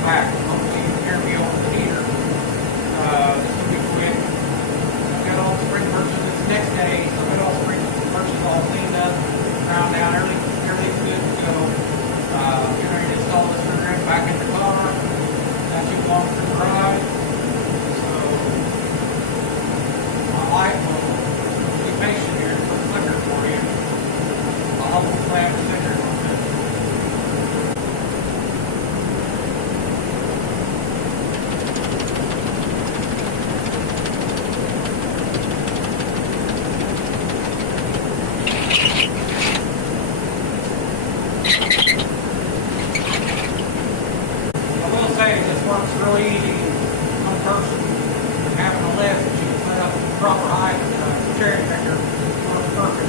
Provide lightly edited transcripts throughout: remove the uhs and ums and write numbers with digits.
come back. Hopefully you can hear me over the heater. This will be quick. I've got all the spring purchases this next day, so I've got all the spring purchases all cleaned up, ground down, everything's good to go. Getting ready to install this program back in the car. Not too long for the ride. So my wife will be patient here and put the flicker for you. I'll hopefully have the flicker on this. I will say this works really easy on a person having a lift. You can put up the proper height cherry picker works perfect.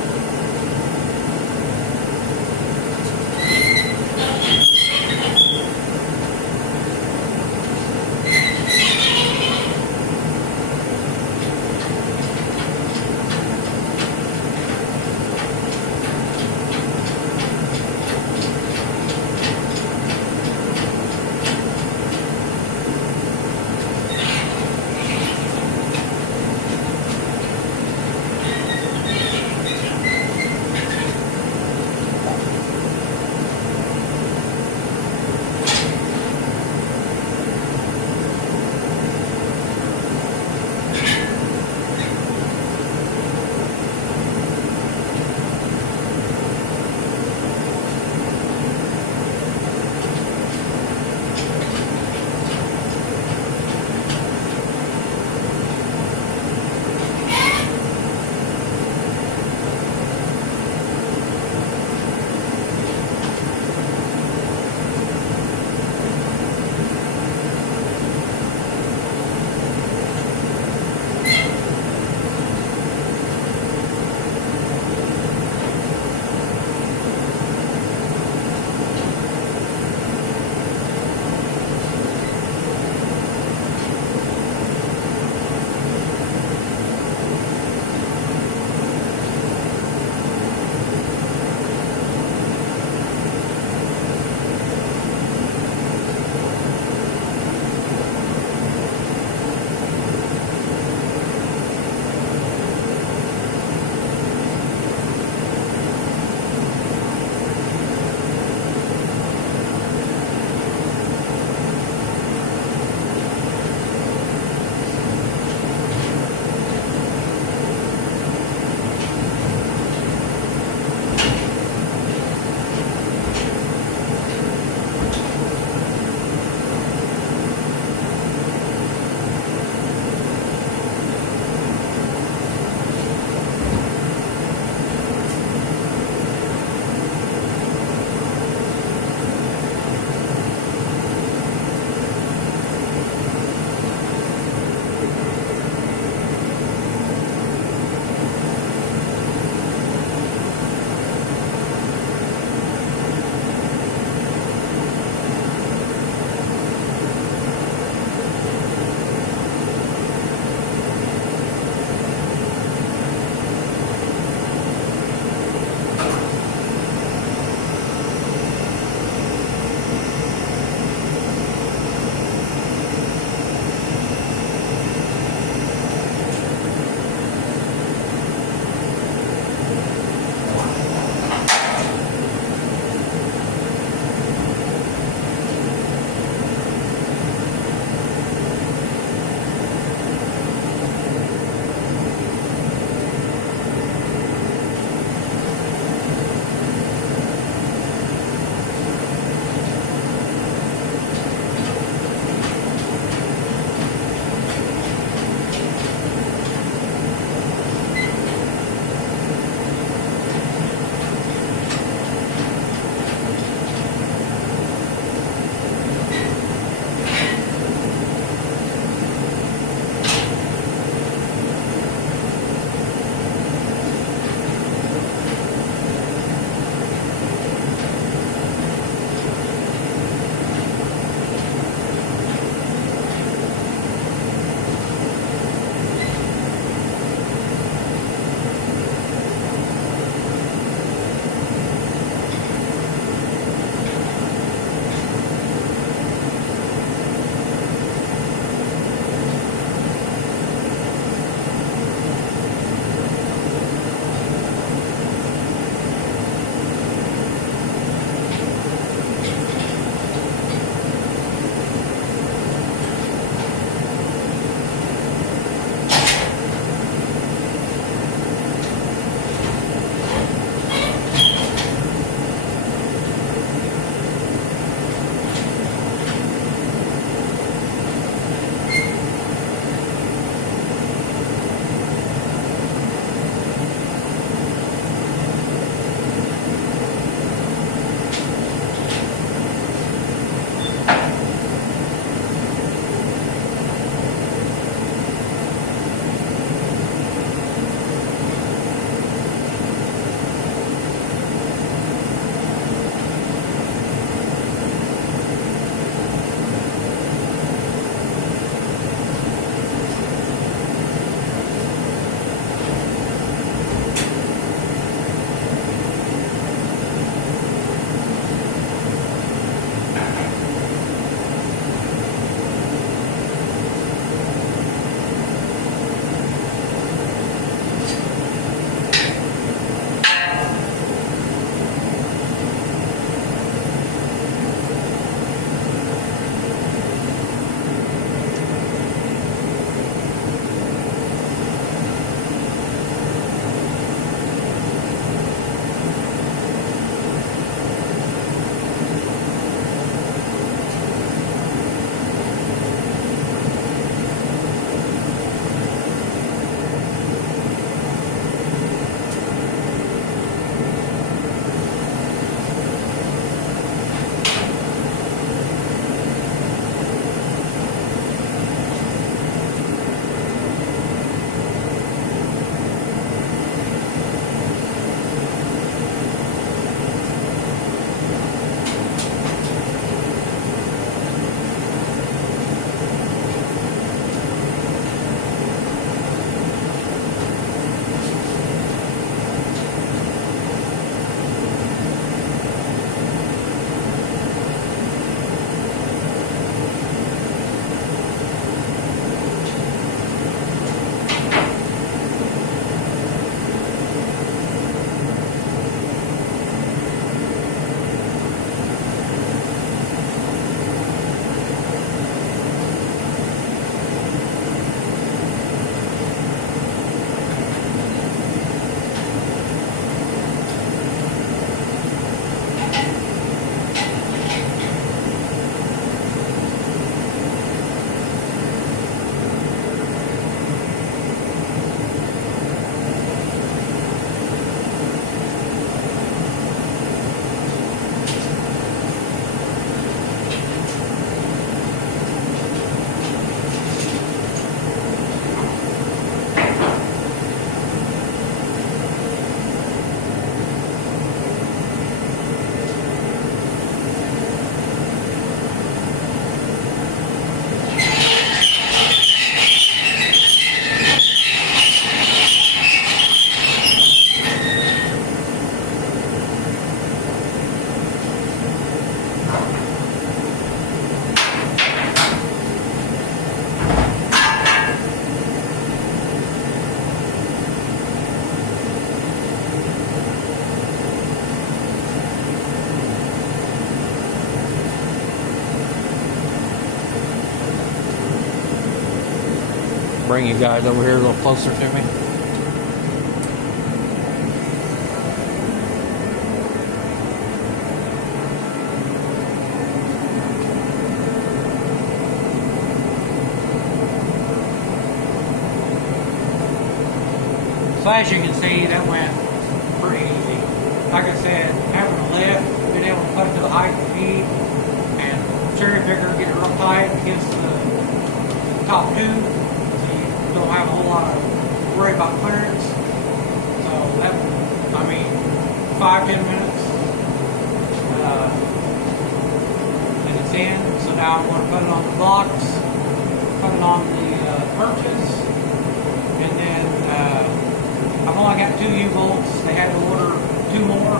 bring you guys over here a little closer to me. So as you can see, that went pretty easy. Like I said, having a lift, being able to put it to the height you need, and cherry picker, get it real tight against the top tube, so you don't have a whole lot of worry about clearance. So that, I mean, 5-10 minutes, and it's in. So now I'm going to put it on the blocks, put it on the perches, and then I've only got 2 U-bolts. They had to order 2 more,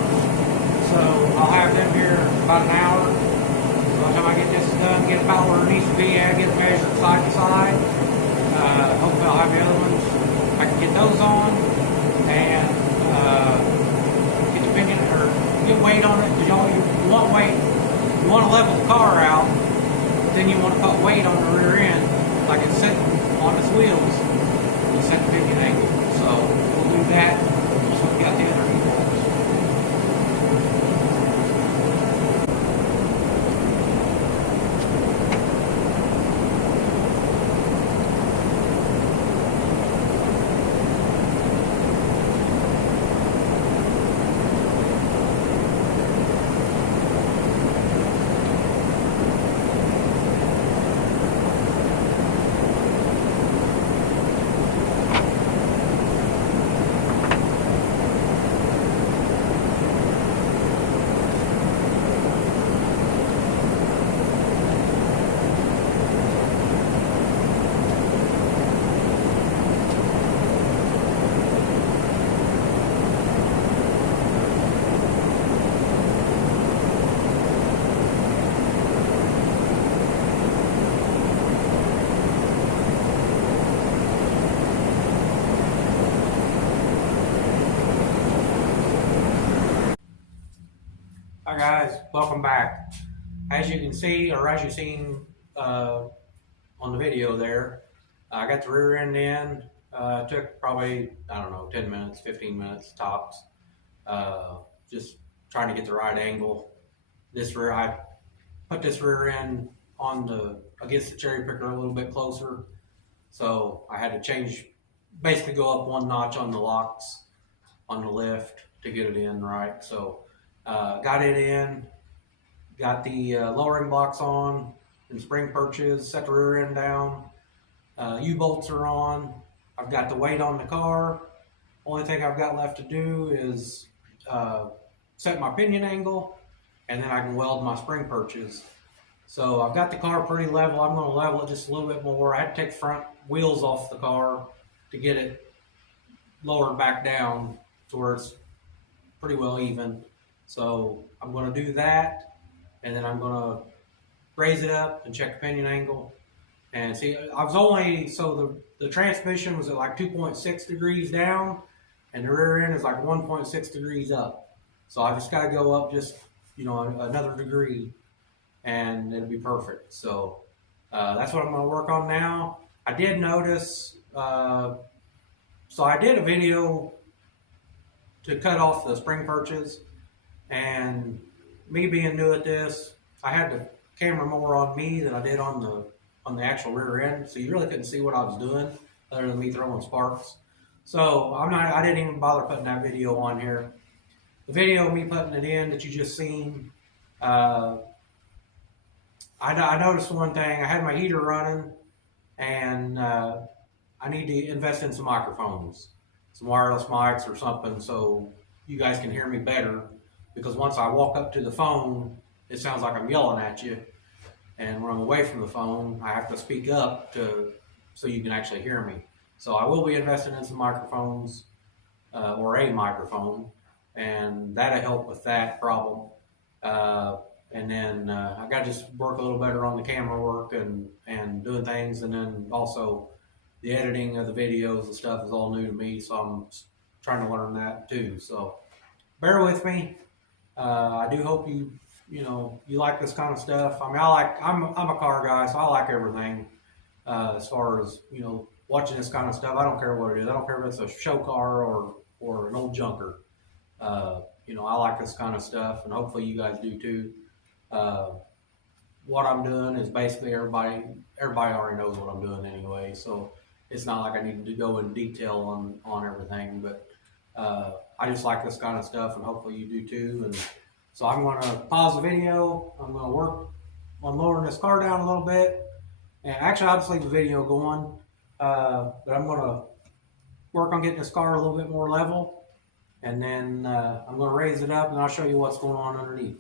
so I'll have them here in about an hour. So by the time I get this done, get it about where it needs to be, and get it measured side to side. Hopefully I'll have the other ones. I can get those on and get the pinion or get weight on it. Because you want weight. You want to level the car out, then you want to put weight on the rear end, like it's sitting on its wheels. You set the pinion angle. So we'll do that. So we got the other U-bolts. Hi guys, welcome back. As you can see, or as you've seen on the video there, I got the rear end in. Took probably, I don't know, 10 minutes, 15 minutes tops. Just trying to get the right angle. I put this rear end on against the cherry picker a little bit closer. So I had to basically go up 1 notch on the locks on the lift to get it in right. So got it in, got the lowering blocks on and spring perches, set the rear end down. U-bolts are on. I've got the weight on the car. Only thing I've got left to do is set my pinion angle, and then I can weld my spring perches. So I've got the car pretty level. I'm going to level it just a little bit more. I had to take the front wheels off the car to get it lowered back down to where it's pretty well even. So I'm going to do that, and then I'm going to raise it up and check the pinion angle. And see, I was only, so the transmission was at like 2.6 degrees down, and the rear end is like 1.6 degrees up. So I just got to go up just, another degree, and it'll be perfect. So that's what I'm going to work on now. I did notice, so I did a video to cut off the spring perches. And me being new at this, I had the camera more on me than I did on the actual rear end, so you really couldn't see what I was doing other than me throwing sparks. So I didn't even bother putting that video on here. The video of me putting it in that you just seen, I noticed one thing. I had my heater running, and I need to invest in some microphones, some wireless mics or something, so you guys can hear me better. Because once I walk up to the phone, it sounds like I'm yelling at you. And when I'm away from the phone, I have to speak up so you can actually hear me. So I will be investing in some microphones, or a microphone, and that'll help with that problem. And then I got to just work a little better on the camera work and doing things. And then also the editing of the videos and stuff is all new to me, so I'm trying to learn that too. So bear with me. I do hope you like this kind of stuff. I mean, I'm a car guy, so I like everything as far as watching this kind of stuff. I don't care what it is. I don't care if it's a show car or an old junker. You know, I like this kind of stuff, and hopefully you guys do too. What I'm doing is basically everybody already knows what I'm doing anyway, so it's not like I need to go in detail on everything. But I just like this kind of stuff, and hopefully you do too. And so I'm going to pause the video. I'm going to work on lowering this car down a little bit. And actually, I'll just leave the video going. But I'm going to work on getting this car a little bit more level. And then I'm going to raise it up, and I'll show you what's going on underneath.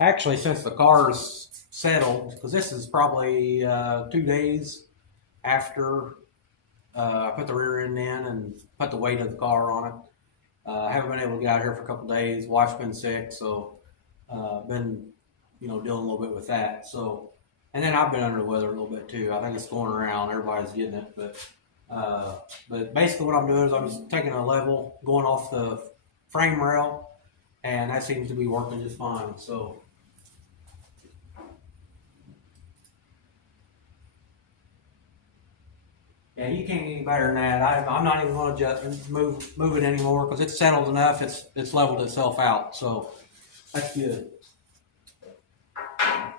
Actually, since the car's settled, because this is probably 2 days after I put the rear end in and put the weight of the car on it. I haven't been able to get out here for a couple of days. Wife's been sick, so been dealing a little bit with that. So, and then I've been under the weather a little bit too. I think it's going around. Everybody's getting it, but basically what I'm doing is I'm just taking a level, going off the frame rail, and that seems to be working just fine. So. Yeah, you can't get any better than that. I'm not even going to move it anymore because it's settled enough. It's leveled itself out, so that's good. I'll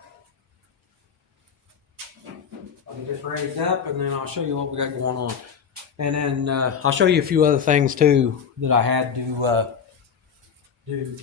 get this raised up, and then I'll show you what we got going on. And then I'll show you a few other things too that I had to do.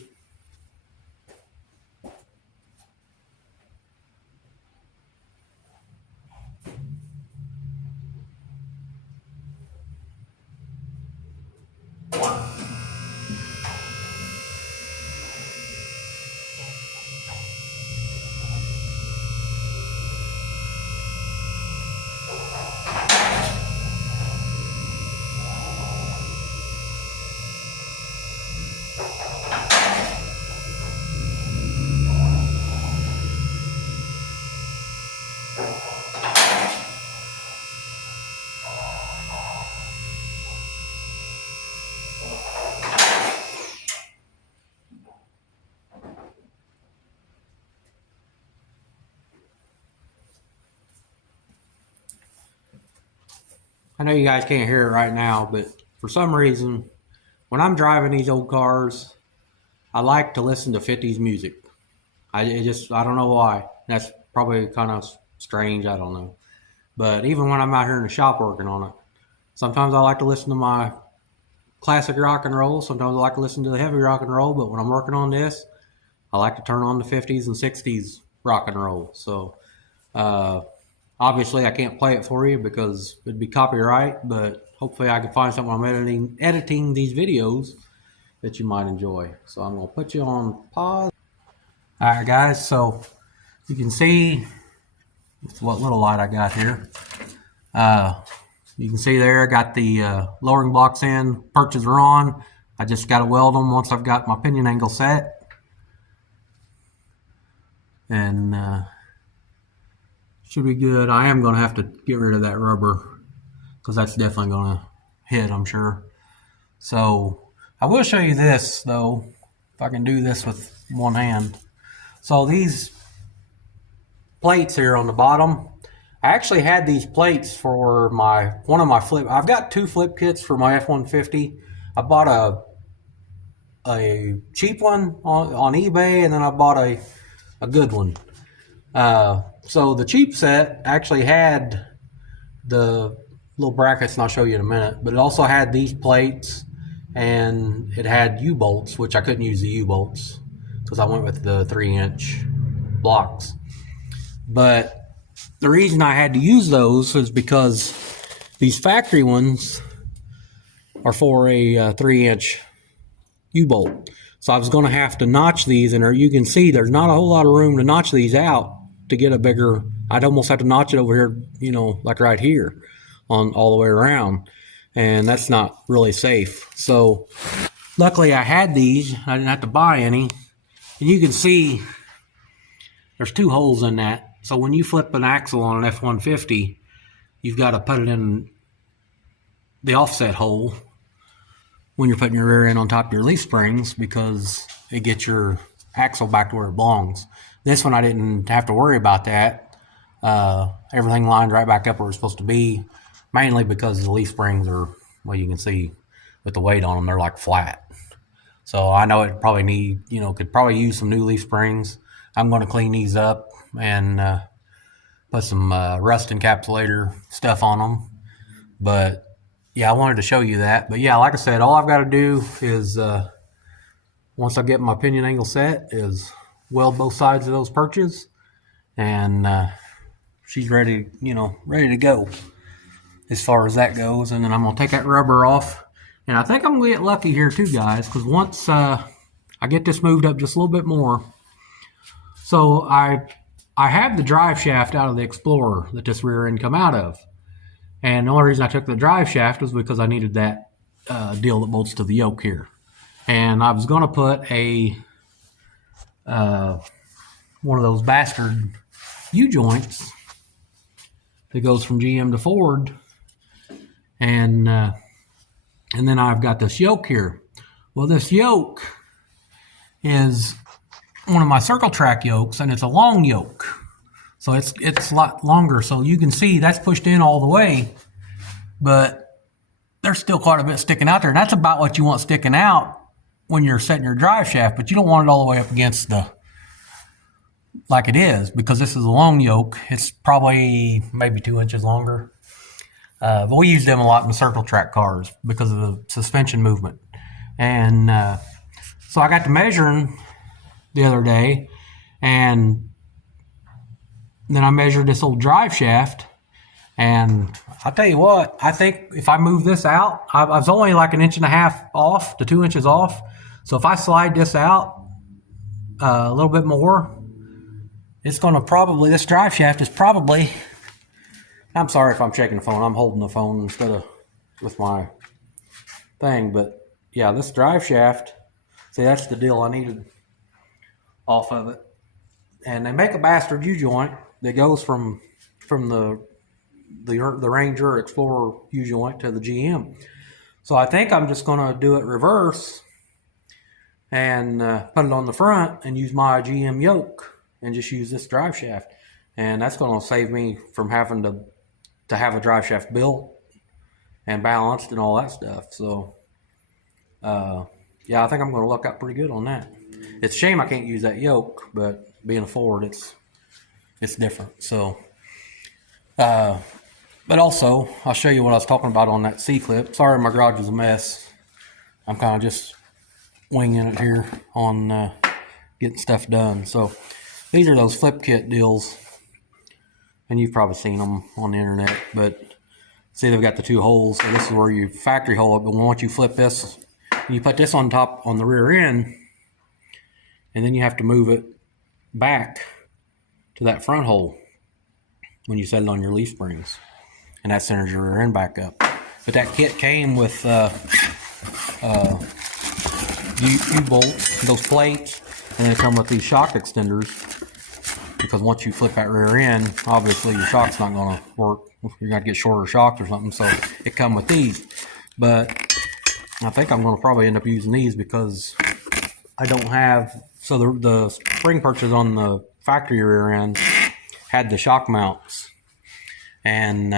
I know you guys can't hear it right now, but for some reason, when I'm driving these old cars, I like to listen to 50s music. I don't know why. That's probably kind of strange. I don't know. But even when I'm out here in the shop working on it, sometimes I like to listen to my classic rock and roll. Sometimes I like to listen to the heavy rock and roll. But when I'm working on this, I like to turn on the 50s and 60s rock and roll. So, obviously, I can't play it for you because it'd be copyright, but hopefully I can find something I'm editing these videos that you might enjoy. So I'm going to put you on pause. All right, guys, so you can see what little light I got here. You can see there I got the lowering blocks in, perches are on. I just got to weld them once I've got my pinion angle set. And should be good. I am going to have to get rid of that rubber because that's definitely going to hit, I'm sure. So I will show you this, though, if I can do this with one hand. So these plates here on the bottom, I actually had these plates for one of my flip. I've got 2 flip kits for my F-150. I bought a cheap one on eBay, and then I bought a good one. So the cheap set actually had the little brackets, and I'll show you in a minute, but it also had these plates, and it had U-bolts, which I couldn't use the U-bolts because I went with the 3-inch blocks. But the reason I had to use those is because these factory ones are for a 3-inch U-bolt. So I was going to have to notch these, and you can see there's not a whole lot of room to notch these out to get a bigger. I'd almost have to notch it over here, you know, like right here on all the way around, and that's not really safe. So luckily I had these. I didn't have to buy any, and you can see there's 2 holes in that. So when you flip an axle on an F-150, you've got to put it in the offset hole when you're putting your rear end on top of your leaf springs, because it gets your axle back to where it belongs. This one I didn't have to worry about that. Everything lined right back up where it's supposed to be, mainly because the leaf springs are, well, you can see with the weight on them, they're like flat. So I know it probably could probably use some new leaf springs. I'm going to clean these up and put some rust encapsulator stuff on them. But yeah, I wanted to show you that. But yeah, like I said, all I've got to do is, once I get my pinion angle set, is weld both sides of those perches, and she's ready, ready to go as far as that goes. And then I'm going to take that rubber off. And I think I'm going to get lucky here too, guys, because once I get this moved up just a little bit more. So I have the drive shaft out of the Explorer that this rear end come out of. And the only reason I took the drive shaft was because I needed that deal that bolts to the yoke here. And I was going to put a one of those bastard U-joints that goes from GM to Ford. And then I've got this yoke here. Well, this yoke is one of my circle track yokes, and it's a long yoke. So it's a lot longer. So you can see that's pushed in all the way, but there's still quite a bit sticking out there. And that's about what you want sticking out when you're setting your drive shaft, but you don't want it all the way up against like it is, because this is a long yoke. It's probably maybe 2 inches longer. But we use them a lot in circle track cars because of the suspension movement. And so I got to measuring the other day, and then I measured this old drive shaft, and I'll tell you what, I think if I move this out, I was only like 1.5 inches off to 2 inches off. So if I slide this out a little bit more, it's going to probably, this drive shaft is probably, I'm sorry if I'm shaking the phone. I'm holding the phone instead of with my thing. But yeah, this drive shaft, see, that's the deal I needed off of it. And they make a bastard U-joint that goes from the Ranger Explorer U-joint to the GM. So I think I'm just going to do it reverse and put it on the front and use my GM yoke and just use this drive shaft. And that's going to save me from having to have a drive shaft built and balanced and all that stuff. So yeah, I think I'm going to luck out pretty good on that. It's a shame I can't use that yoke, but being a Ford, it's different. So but also, I'll show you what I was talking about on that C-clip. Sorry, my garage is a mess. I'm kind of just winging it here on getting stuff done. So these are those flip kit deals, and you've probably seen them on the internet. But see, they've got the 2 holes. So this is where you factory hole it. But once you flip this, you put this on top on the rear end, and then you have to move it back to that front hole when you set it on your leaf springs. And that centers your rear end back up. But that kit came with U-bolts, those plates, and they come with these shock extenders, because once you flip that rear end, obviously your shock's not going to work. You're going to get shorter shocks or something, so it come with these. But I think I'm going to probably end up using these because I don't have, so the spring perches on the factory rear end had the shock mounts. And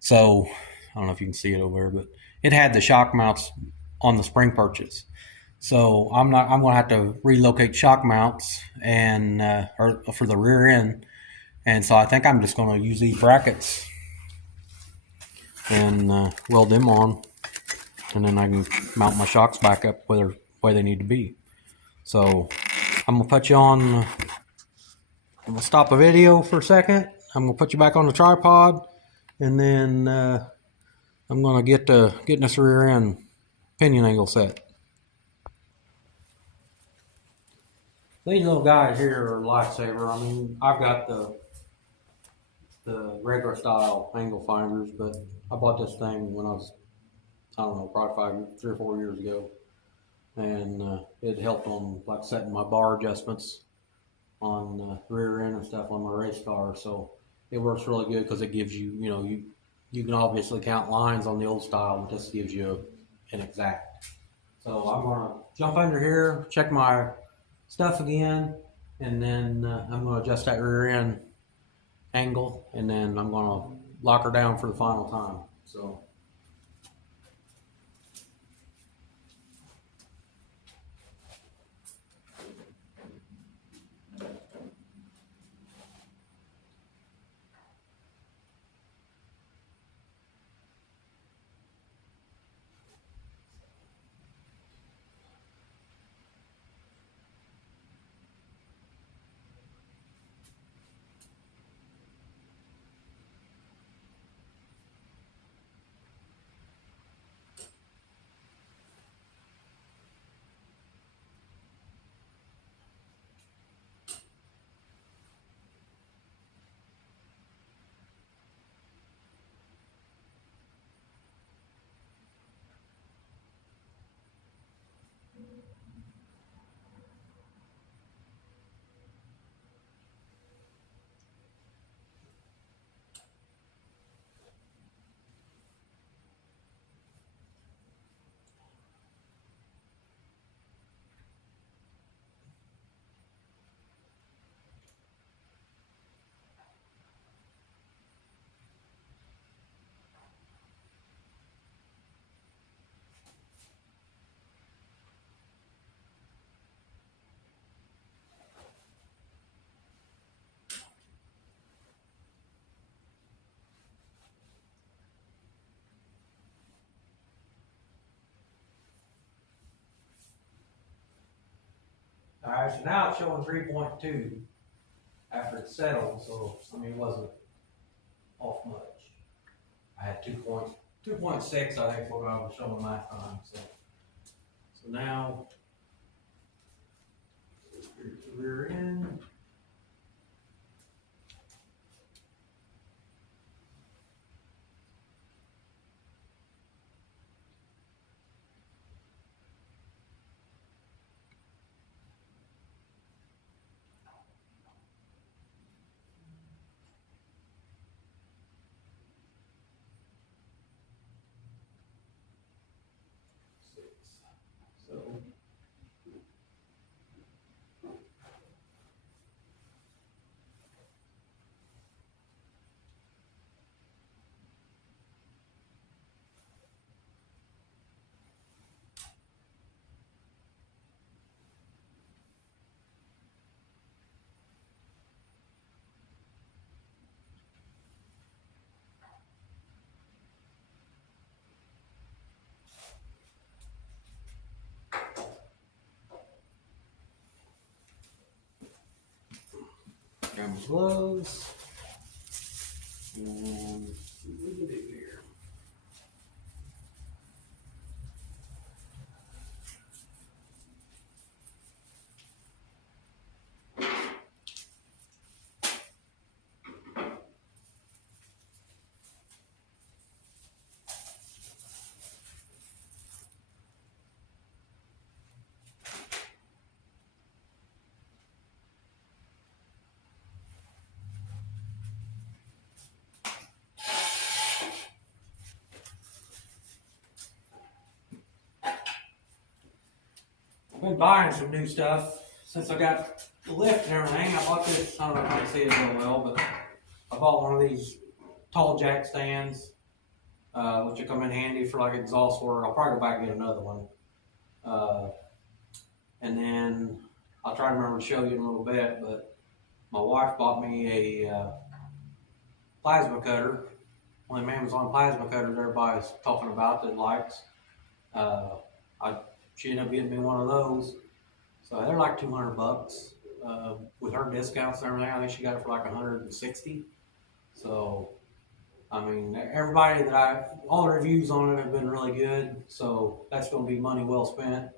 so I don't know if you can see it over there, but it had the shock mounts on the spring perches. So I'm going to have to relocate shock mounts and or for the rear end. And so I think I'm just going to use these brackets and weld them on, and then I can mount my shocks back up where they need to be. So I'm going to put you on, I'm going to stop the video for a second. I'm going to put you back on the tripod, and then I'm going to get this rear end pinion angle set. These little guys here are a lifesaver. I mean, I've got the regular style angle finders, but I bought this thing when I was, I don't know, probably 3 or 4 years ago, and it helped on like setting my bar adjustments on the rear end and stuff on my race car. So it works really good because it gives you, you can obviously count lines on the old style, but this gives you an exact. So I'm gonna jump under here, check my stuff again, and then I'm gonna adjust that rear end angle, and then I'm gonna lock her down for the final time. So. All right, so now it's showing 3.2 after it's settled, so I mean it wasn't off much. I had 2.6, I think, what I was showing last time. So now here's the rear end. So got my gloves, and let's see what we can do here. I've been buying some new stuff since I got the lift and everything. I bought this, I don't know if I can see it real well, but I bought one of these tall jack stands, which will come in handy for like exhaust work. I'll probably go back and get another one. Uh, and then I'll try to remember to show you in a little bit, but my wife bought me a plasma cutter, one of them Amazon plasma cutters everybody's talking about that likes. Uh, she ended up getting me one of those. So they're like $200 with her discounts and everything. I think she got it for like 160. So I mean, everybody all the reviews on it have been really good. So that's going to be money well spent.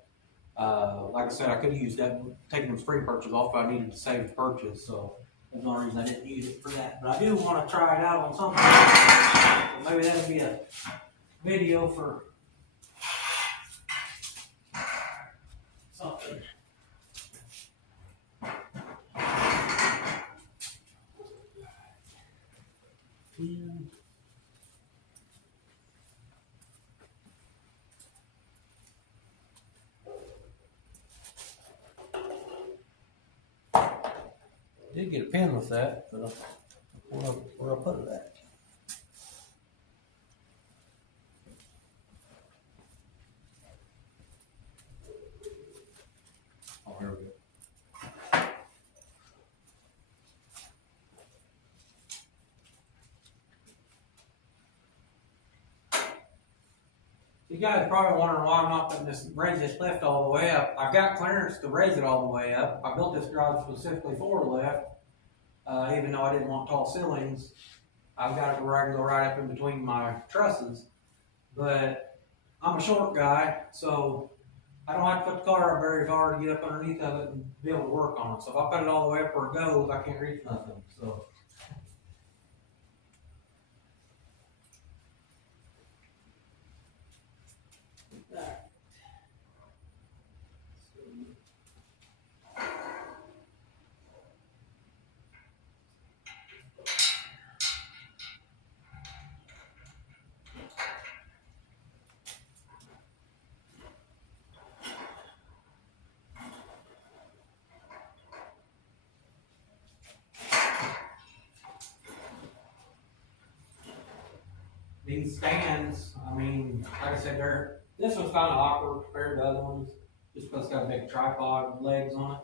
Like I said, I could have used that, taking them spring purchase off, but I needed to save the purchase, so that's the only reason I didn't use it for that. But I do want to try it out on something. So maybe that'll be a video for something. Did get a pen with that, but where I put it at. Oh, here we go. You guys are probably wondering why I'm not putting this, raise this lift all the way up. I've got clearance to raise it all the way up. I built this garage specifically for the lift, even though I didn't want tall ceilings. I've got it where I can go right up in between my trusses. But I'm a short guy, so I don't have to put the car up very far to get up underneath of it and be able to work on it. So if I put it all the way up where it goes, I can't reach nothing. So. These stands, I mean, like I said, this one's kind of awkward compared to other ones, just because it's got a big tripod legs on it.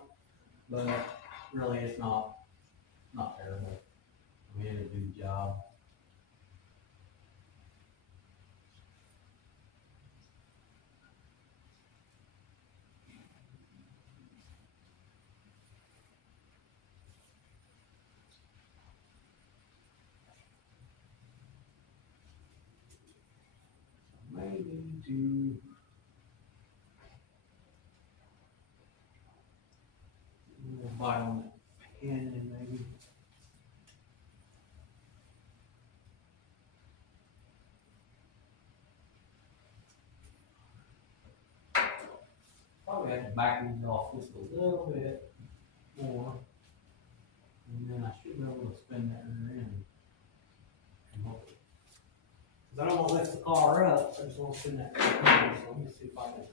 But really, it's not terrible. I mean, it'll do the job. Maybe do a little bite on the pin, maybe. Probably have to back these off just a little bit more, and then I should be able to spin that rear end. Because I don't want to lift the car up, I just want to spin that rear end. So let me see if I can.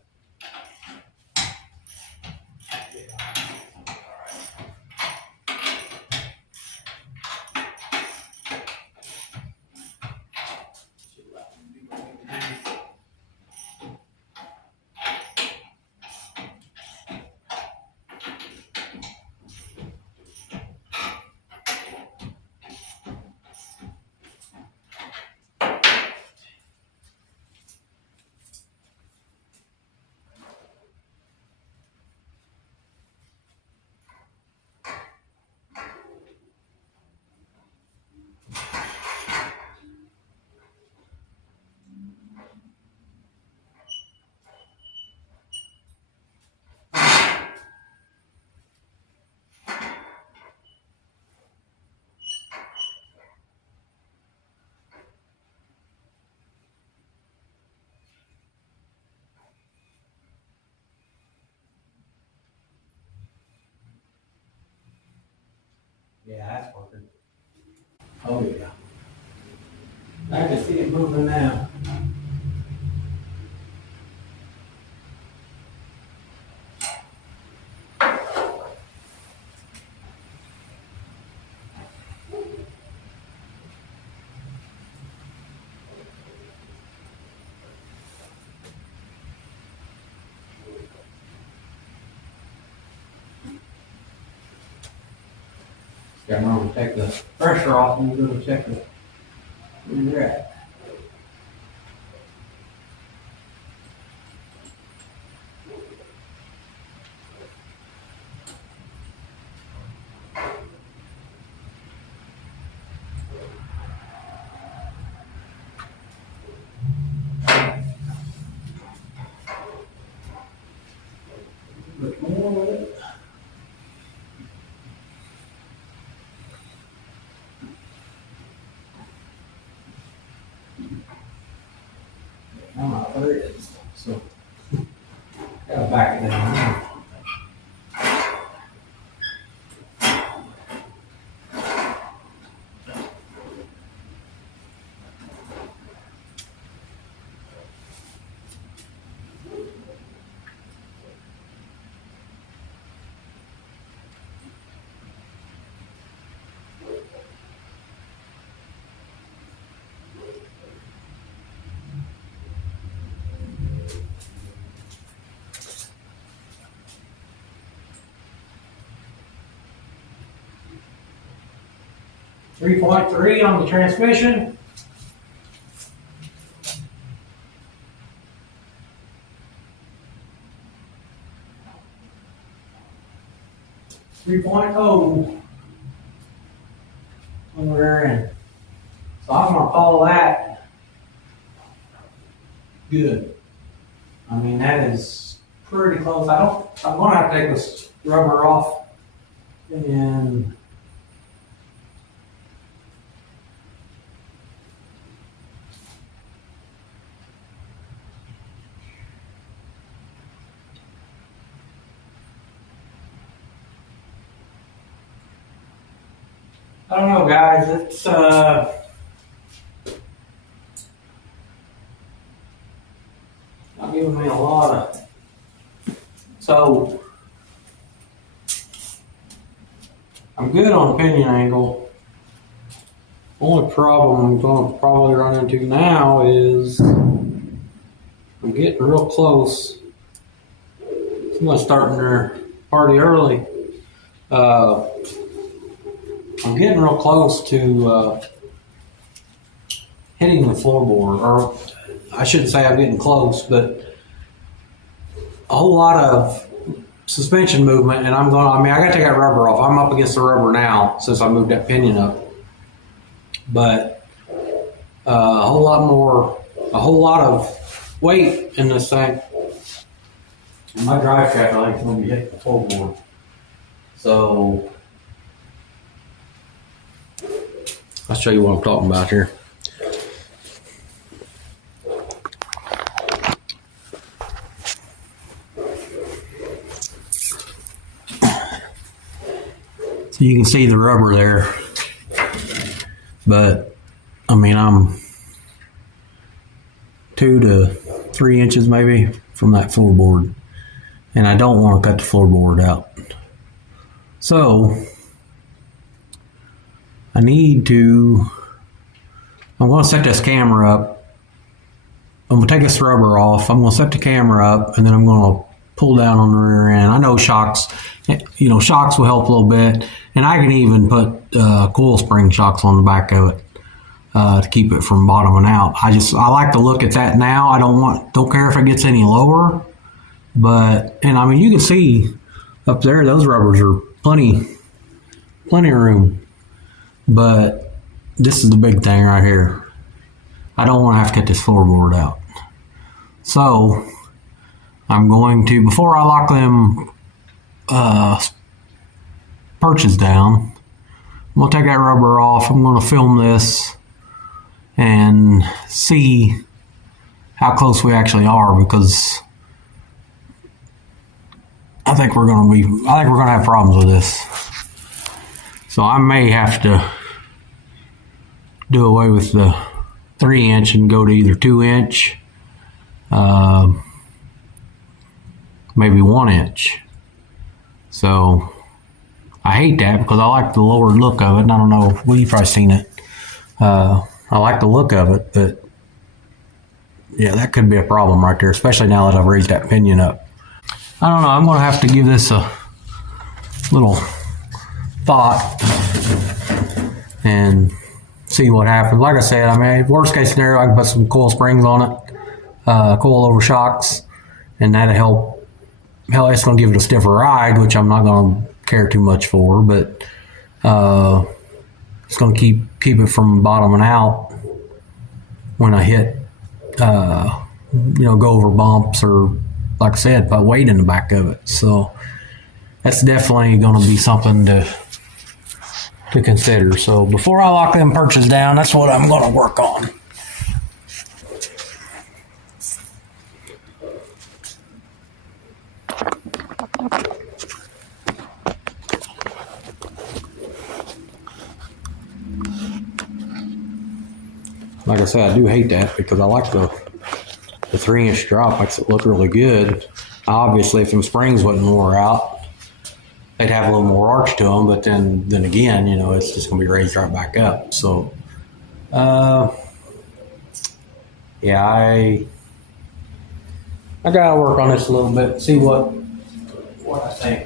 Yeah, that's working. Oh yeah. I can see it moving now. Yeah, I'm gonna take the pressure off and we're gonna check it. Where you're at. going with it. I don't know where it is. So, gotta back it down. 3.3 on the transmission. Three point oh on the rear end. So I'm gonna call that good. I mean, that is pretty close. I'm gonna have to take this rubber off and I don't know, guys. It's not giving me a lot of. So I'm good on pinion angle. Only problem I'm going to probably run into now is I'm getting real close. Someone's starting their party early. I'm getting real close to hitting the floorboard, or I shouldn't say I'm getting close, but a whole lot of suspension movement, and I gotta take that rubber off. I'm up against the rubber now since I moved that pinion up. But a whole lot of weight in this thing. And my drive shaft, I think, is going to be hitting the floorboard. So I'll show you what I'm talking about here. So you can see the rubber there, but I mean, I'm 2 to 3 inches maybe from that floorboard, and I don't want to cut the floorboard out. So I'm going to set this camera up. I'm going to take this rubber off. I'm going to set the camera up, and then I'm going to pull down on the rear end. I know shocks will help a little bit, and I can even put coil spring shocks on the back of it to keep it from bottoming out. I like to look at that now. I don't care if it gets any lower, and I mean, you can see up there, those rubbers are plenty of room. But this is the big thing right here. I don't want to have to cut this floorboard out. So I'm going to, before I lock them perches down, I'm going to take that rubber off. I'm going to film this and see how close we actually are, because I think we're going to have problems with this. So I may have to do away with the 3 inch and go to either 2 inch, maybe 1 inch. So I hate that because I like the lower look of it. And I don't know, well, you've probably seen it. I like the look of it, but yeah, that could be a problem right there, especially now that I've raised that pinion up. I don't know, I'm going to have to give this a little thought and see what happens. Like I said, I mean, worst case scenario, I can put some coil springs on it, coil over shocks, and that'll help. Hell, it's going to give it a stiffer ride, which I'm not going to care too much for, but it's going to keep it from bottoming out when I hit, go over bumps, or like I said, put weight in the back of it. So that's definitely going to be something to consider. So before I lock them perches down, that's what I'm going to work on. Like I said, I do hate that because I like the 3-inch drop, makes it look really good. Obviously, if them springs wasn't wore out, they'd have a little more arch to them, but then again, you know, it's just going to be raised right back up. So, yeah, I got to work on this a little bit, see what I think.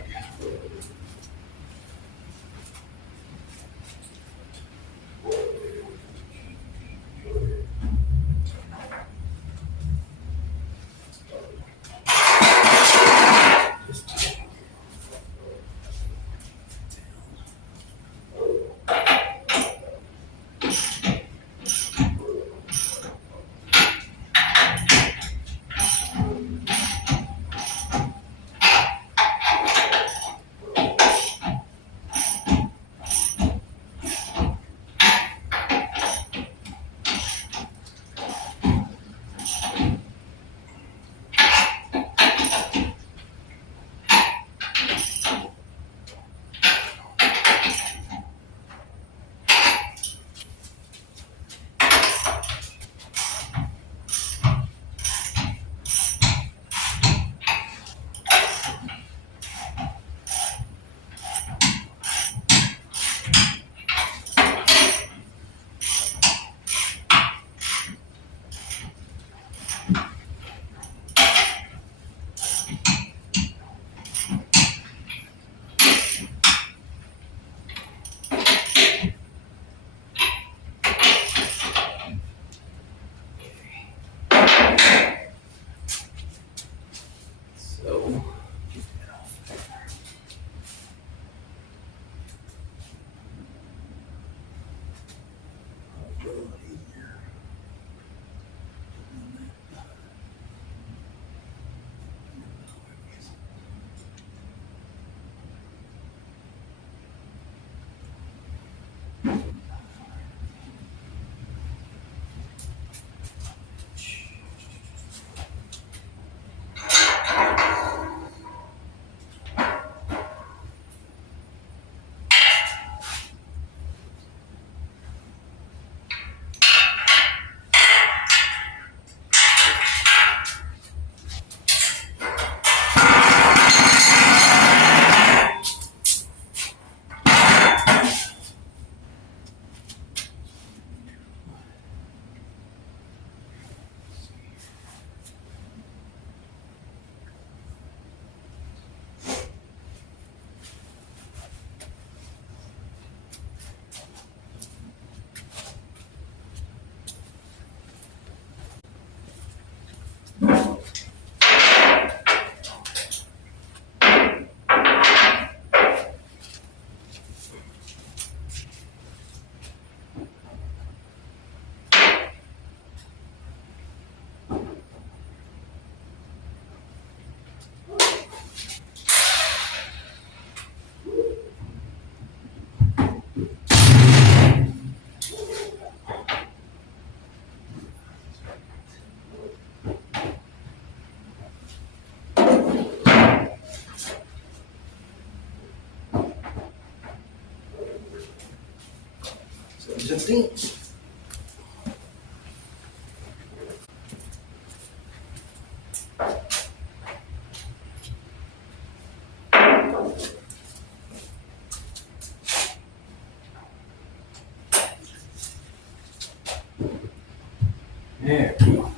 There we go.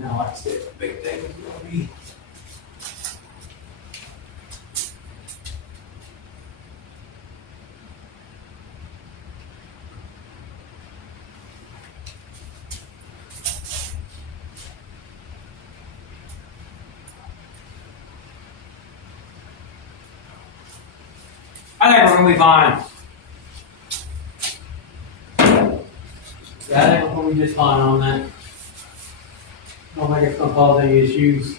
Now, like I said, the big thing is going to be I think we're going to be fine. Yeah, I think we're going to be just fine on that. I don't think it's going to cause any issues.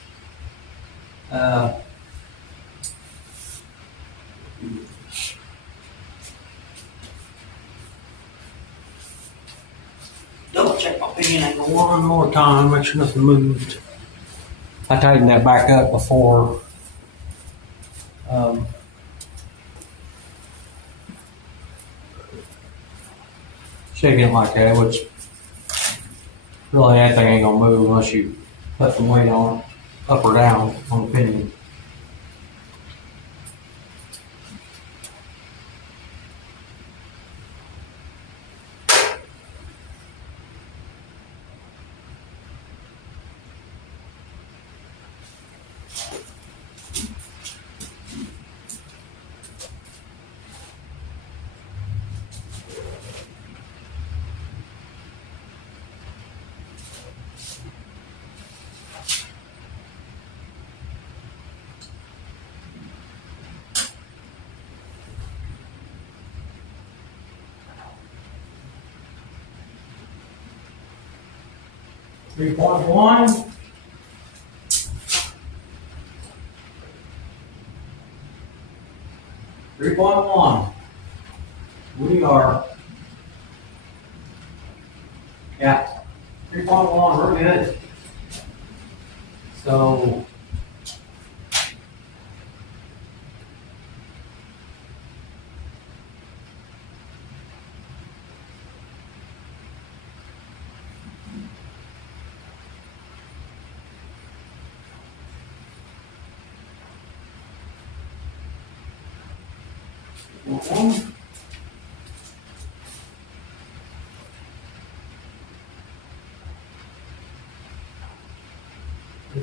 Double check my pin angle one more time, make sure nothing moved. I tightened that back up before. Shaking it like that, which really that thing ain't gonna move unless you put some weight on it, up or down on the pinion. Three point one. 3.1. We are, yeah, 3.1, we're good. So,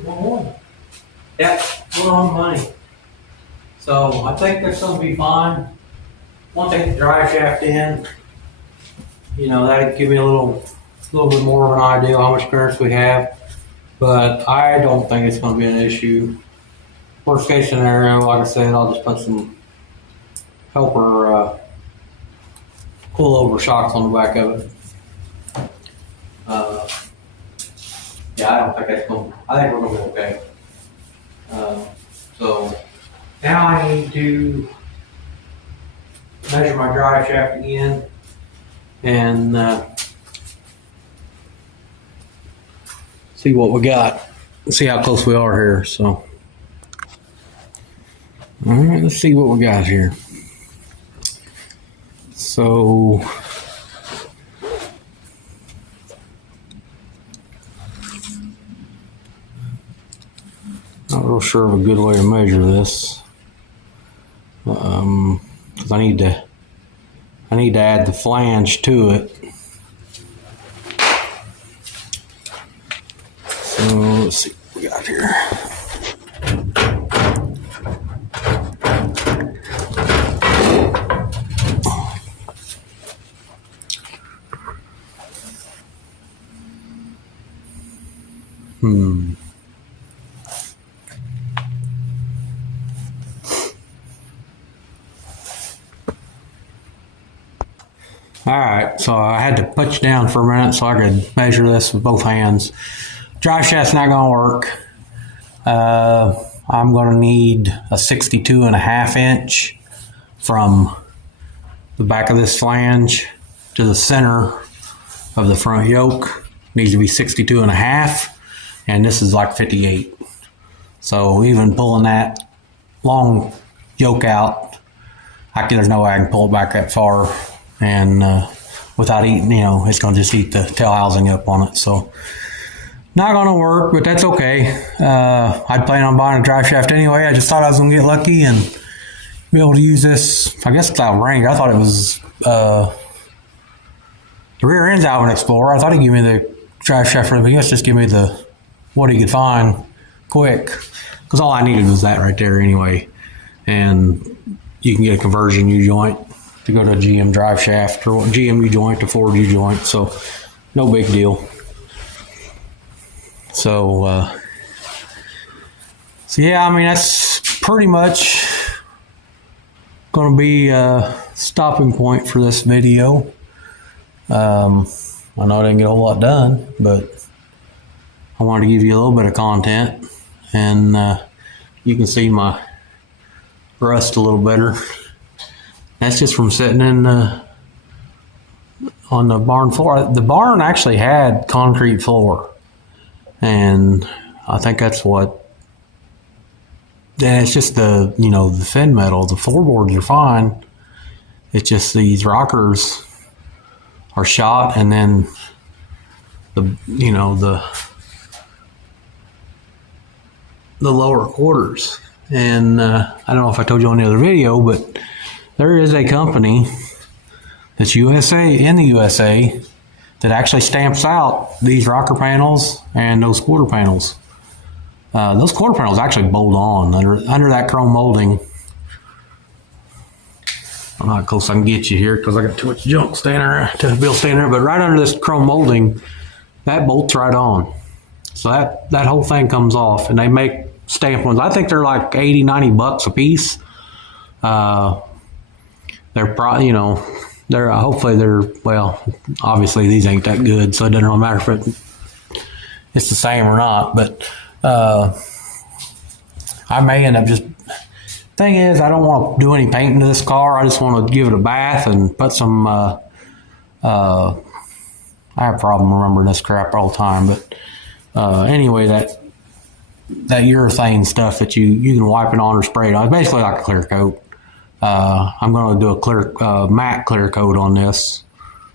one. Yep, we're on money. So I think that's going to be fine. Once I get the drive shaft in, you know, that'd give me a little bit more of an idea how much clearance we have. But I don't think it's going to be an issue. Worst case scenario, like I said, I'll just put some helper pull over shocks on the back of it. Yeah, I don't think that's going to, I think we're going to be okay. So now I need to measure my drive shaft again and see what we got. See how close we are here. So, all right, let's see what we got here. So, not real sure of a good way to measure this, because I need to add the flange to it. So let's see what we got here. All right, so I had to put you down for a minute so I could measure this with both hands. Drive shaft's not going to work. I'm going to need a 62.5 inch from the back of this flange to the center of the front yoke. Needs to be 62.5, and this is like 58. So even pulling that long yoke out, there's no way I can pull it back that far. And without eating, you know, it's going to just eat the tail housing up on it. So not going to work, but that's okay. I'd plan on buying a drive shaft anyway. I just thought I was going to get lucky and be able to use this. I guess without range. I thought it was the rear end's out of an Explorer. I thought he'd give me the drive shaft for it, but he must just give me the what he could find quick, because all I needed was that right there anyway. And you can get a conversion U-joint to go to a GM drive shaft, or GM U-joint to Ford U-joint, so no big deal. So yeah, I mean, that's pretty much going to be a stopping point for this video. I know I didn't get a whole lot done, but I wanted to give you a little bit of content, and you can see my rust a little better. That's just from sitting in on the barn floor. The barn actually had concrete floor, and I think that's what. Yeah, it's just the the thin metal. The floorboards are fine. It's just these rockers are shot, and then the lower quarters. And I don't know if I told you on the other video, but there is a company that's in the USA that actually stamps out these rocker panels and those quarter panels. Those quarter panels actually bolt on under that chrome molding. I'm not close I can get you here because I got too much junk standing there, but right under this chrome molding, that bolts right on. So that whole thing comes off, and they make stamp ones. I think they're like $80-$90 a piece. They're probably, hopefully they're, well, obviously these ain't that good, so it doesn't really matter if it's the same or not, but I may end up thing is, I don't want to do any painting to this car. I just want to give it a bath and put some, I have a problem remembering this crap all the time, but anyway, that urethane stuff that you can wipe it on or spray it on, it's basically like a clear coat. I'm going to do a matte clear coat on this,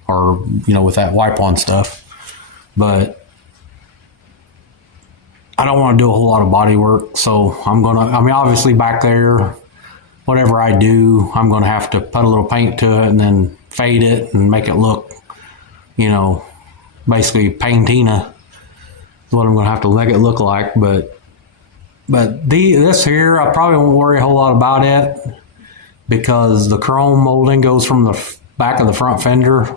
or with that wipe on stuff, but I don't want to do a whole lot of body work, so obviously back there, whatever I do, I'm going to have to put a little paint to it and then fade it and make it look, basically paintina is what I'm going to have to make it look like. But this here, I probably won't worry a whole lot about it, because the chrome molding goes from the back of the front fender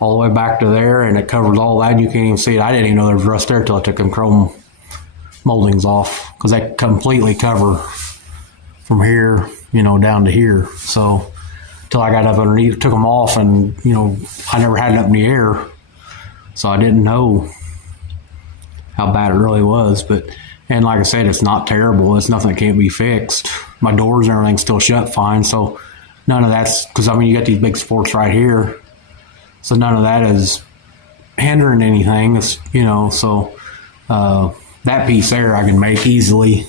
all the way back to there, and it covers all that. You can't even see it. I didn't even know there was rust there until I took them chrome moldings off, because they completely cover from here, down to here. So till I got up underneath, took them off, and I never had it up in the air, so I didn't know how bad it really was. And like I said, it's not terrible. It's nothing that can't be fixed. My doors and everything's still shut fine, so none of that's, because you got these big supports right here, so none of that is hindering anything. It's so that piece there I can make easily.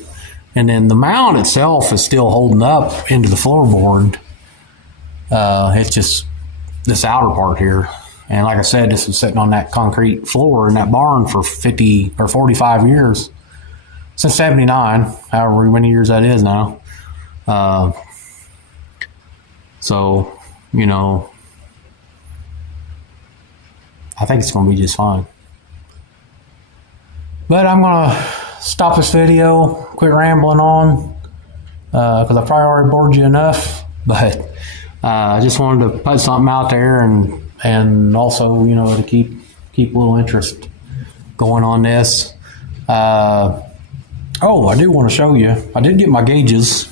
And then the mount itself is still holding up into the floorboard. It's just this outer part here. And like I said, this was sitting on that concrete floor in that barn for 50 or 45 years. Since 79, however many years that is now. So, I think it's going to be just fine. But I'm going to stop this video, quit rambling on, because I probably already bored you enough. But I just wanted to put something out there, and also, to keep a little interest going on this. I do want to show you. I did get my gauges.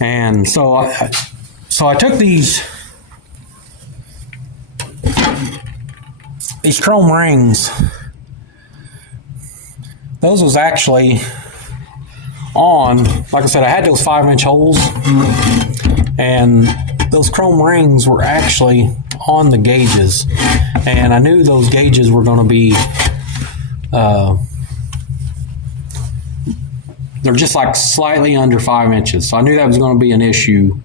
And so I took these chrome rings. Those was actually on, like I said, I had those 5-inch holes, and those chrome rings were actually on the gauges. And I knew those gauges were going to be, they're just like slightly under 5 inches. So I knew that was going to be an issue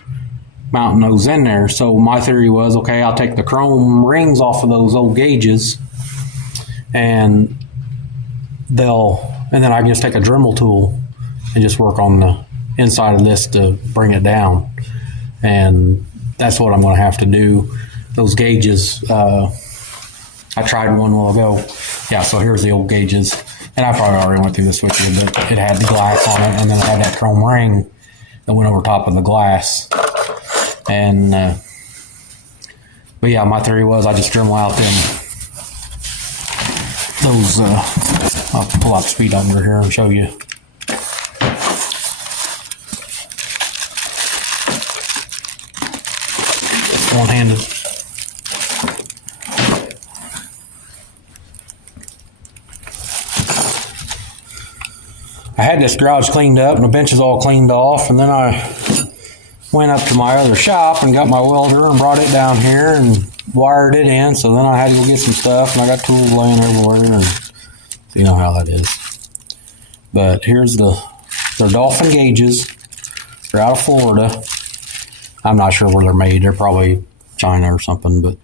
mounting those in there. So my theory was, okay, I'll take the chrome rings off of those old gauges, and then I can just take a Dremel tool and just work on the inside of this to bring it down. And that's what I'm going to have to do. Those gauges, I tried one a while ago. yeah, so here's the old gauges. And I probably already went through this with you, but it had the glass on it, and then it had that chrome ring that went over top of the glass. And, but yeah, my theory was I just dremel out those, I'll pull out the speedometer here and show you. One-handed. I had this garage cleaned up and the benches all cleaned off, and then I went up to my other shop and got my welder and brought it down here and wired it in. So then I had to go get some stuff, and I got tools laying everywhere, and you know how that is. But here's they're Dolphin gauges. They're out of Florida. I'm not sure where they're made. They're probably China or something, but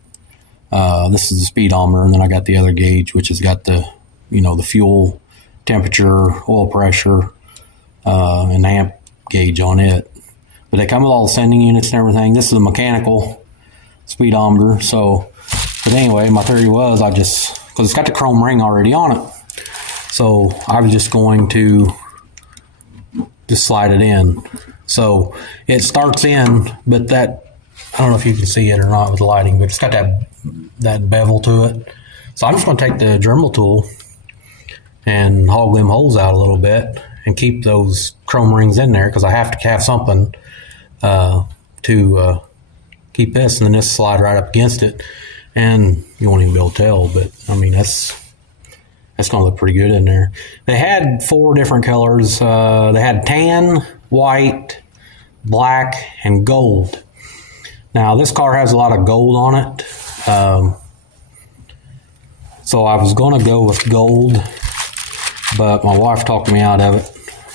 this is the speedometer, and then I got the other gauge, which has got the, the fuel temperature, oil pressure, and amp gauge on it. But they come with all the sending units and everything. This is a mechanical speedometer. So, but anyway, my theory was because it's got the chrome ring already on it. So I was just going to just slide it in. So it starts in, but that, I don't know if you can see it or not with the lighting, but it's got that bevel to it. So I'm just going to take the Dremel tool and hog them holes out a little bit and keep those chrome rings in there, because I have to have something to keep this, and then this slide right up against it, and you won't even be able to tell, but I mean that's going to look pretty good in there. They had 4 different colors. They had tan, white, black, and gold. Now this car has a lot of gold on it, so I was going to go with gold, but my wife talked me out of it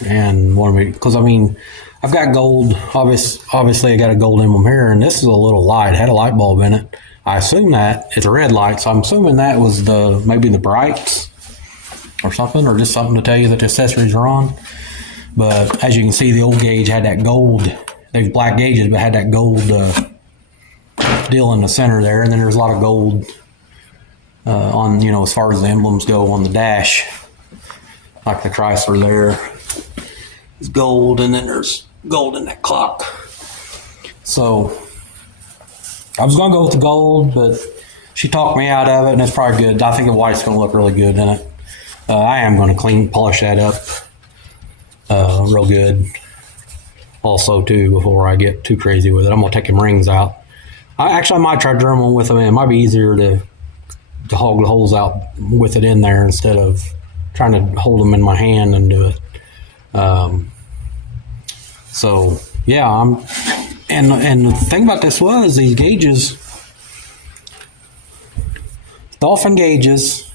and wanted me, because I mean, I've got gold, obviously I got a gold emblem here, and this is a little light. It had a light bulb in it. I assume that it's a red light, so I'm assuming that was maybe the brights or something, or just something to tell you that the accessories are on. But as you can see, the old gauge had that gold, they've black gauges, but had that gold deal in the center there, and then there's a lot of gold on, as far as the emblems go on the dash, like the Chrysler there. It's gold, and then there's gold in that clock. So I was going to go with the gold, but she talked me out of it, and it's probably good. I think the white's going to look really good in it. I am going to polish that up real good also too before I get too crazy with it. I'm going to take them rings out. I might try Dremel with them. It might be easier to hog the holes out with it in there instead of trying to hold them in my hand and do it. So yeah, and the thing about this was these gauges, Dolphin gauges,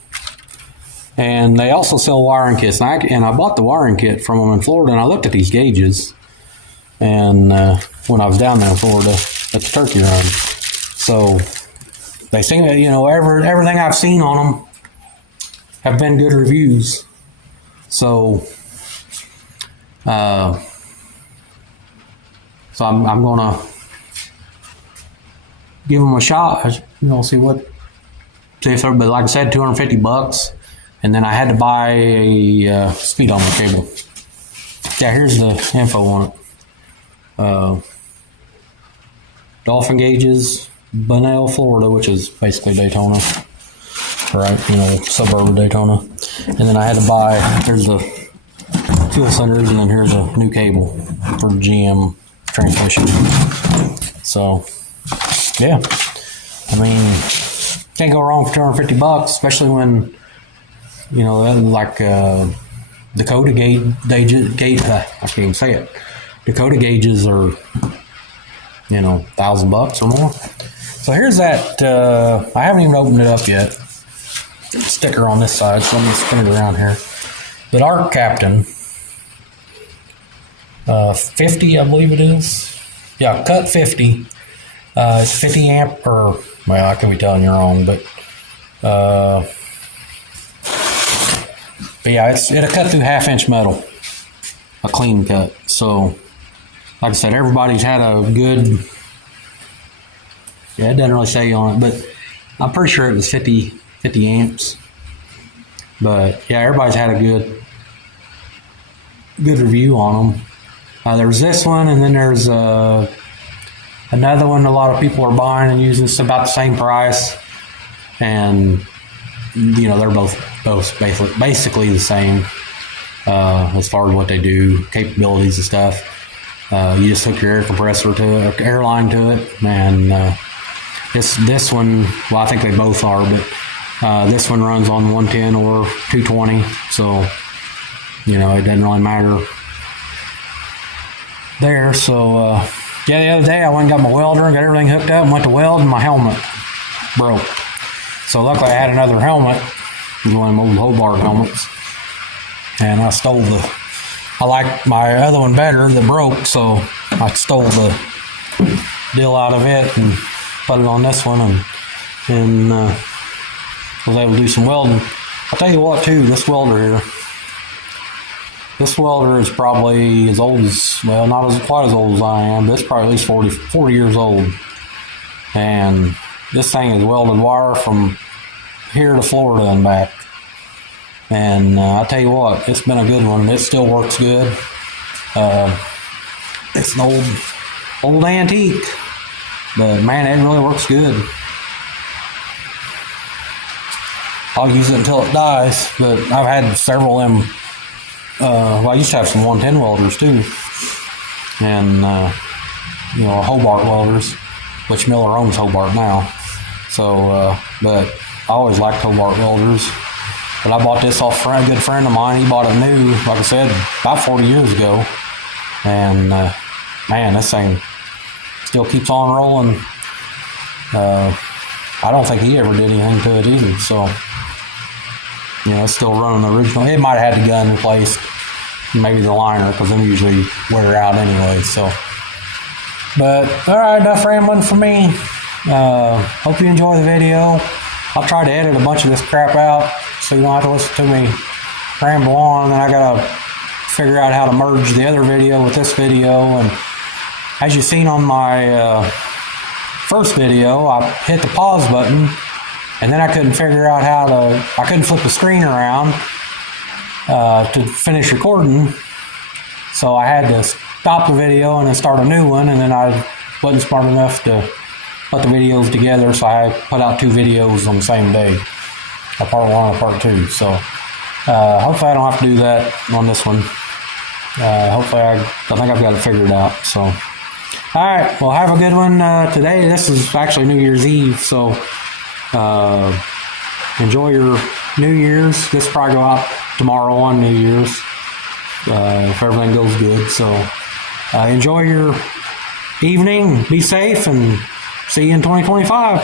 and they also sell wiring kits. And I bought the wiring kit from them in Florida, and I looked at these gauges, and when I was down there in Florida at the turkey run, so they seem, everything I've seen on them have been good reviews. So so I'm gonna give them a shot, see if they're, but like I said, $250, and then I had to buy a speedometer cable. Yeah, here's the info on it. Dolphin gauges, Bunnell, Florida, which is basically Daytona, right? Suburb of Daytona. And then I had to buy, here's the fuel cylinders, and then here's a new cable for GM transmission. So yeah, I mean, can't go wrong for $250, especially when like Dakota gauge I can't even say it. Dakota gauges are $1,000 or more. So here's that. I haven't even opened it up yet. Sticker on this side, so let me spin it around here. But Arc Captain 50, I believe it is. Yeah, cut 50. It's 50 amp, or well, I could be telling you wrong, but yeah, it'll cut through 1/2-inch metal, a clean cut. So, like I said, everybody's had a good. Yeah, it doesn't really say on it, but I'm pretty sure it was 50 amps. But yeah, everybody's had a good review on them. There's this one, and then there's another one a lot of people are buying and using. It's about the same price, and they're both basically the same as far as what they do, capabilities and stuff. You just hook your air compressor to it, air line to it, and this one, well, I think they both are, but this one runs on 110 or 220, so it doesn't really matter there. So yeah, the other day I went and got my welder and got everything hooked up and went to weld, and my helmet broke. So luckily I had another helmet, one of them old Hobart helmets, and I liked my other one better that broke, so I stole the deal out of it and put it on this one, and was able to do some welding. I'll tell you what too, this welder here, this welder is probably as old as, well, not quite as old as I am, but it's probably at least 40 years old. And this thing is welded wire from here to Florida and back. And I'll tell you what, it's been a good one. It still works good. It's an old antique, but man, it really works good. I'll use it until it dies, but I've had several of them. Well, I used to have some 110 welders too, and Hobart welders, which Miller owns Hobart now. So, but I always liked Hobart welders. But I bought this off a good friend of mine. He bought it new, like I said, about 40 years ago, and man, this thing still keeps on rolling. I don't think he ever did anything to it either. So, it's still running the original. It might have had the gun replaced, maybe the liner, because them usually wear out anyway. So, but all right, enough rambling for me. Hope you enjoy the video. I'll try to edit a bunch of this crap out so you don't have to listen to me ramble on. And I gotta figure out how to merge the other video with this video. And as you've seen on my first video, I hit the pause button, and then I couldn't figure out I couldn't flip the screen around to finish recording. So I had to stop the video and then start a new one, and then I wasn't smart enough to put the videos together, so I put out 2 videos on the same day, a part 1 and a part 2. So hopefully I don't have to do that on this one. Hopefully I think I've got it figured out. So all right, well, have a good one today. This is actually New Year's Eve, so enjoy your New Year's. This will probably go out tomorrow on New Year's if everything goes good. So enjoy your evening, be safe, and see you in 2025.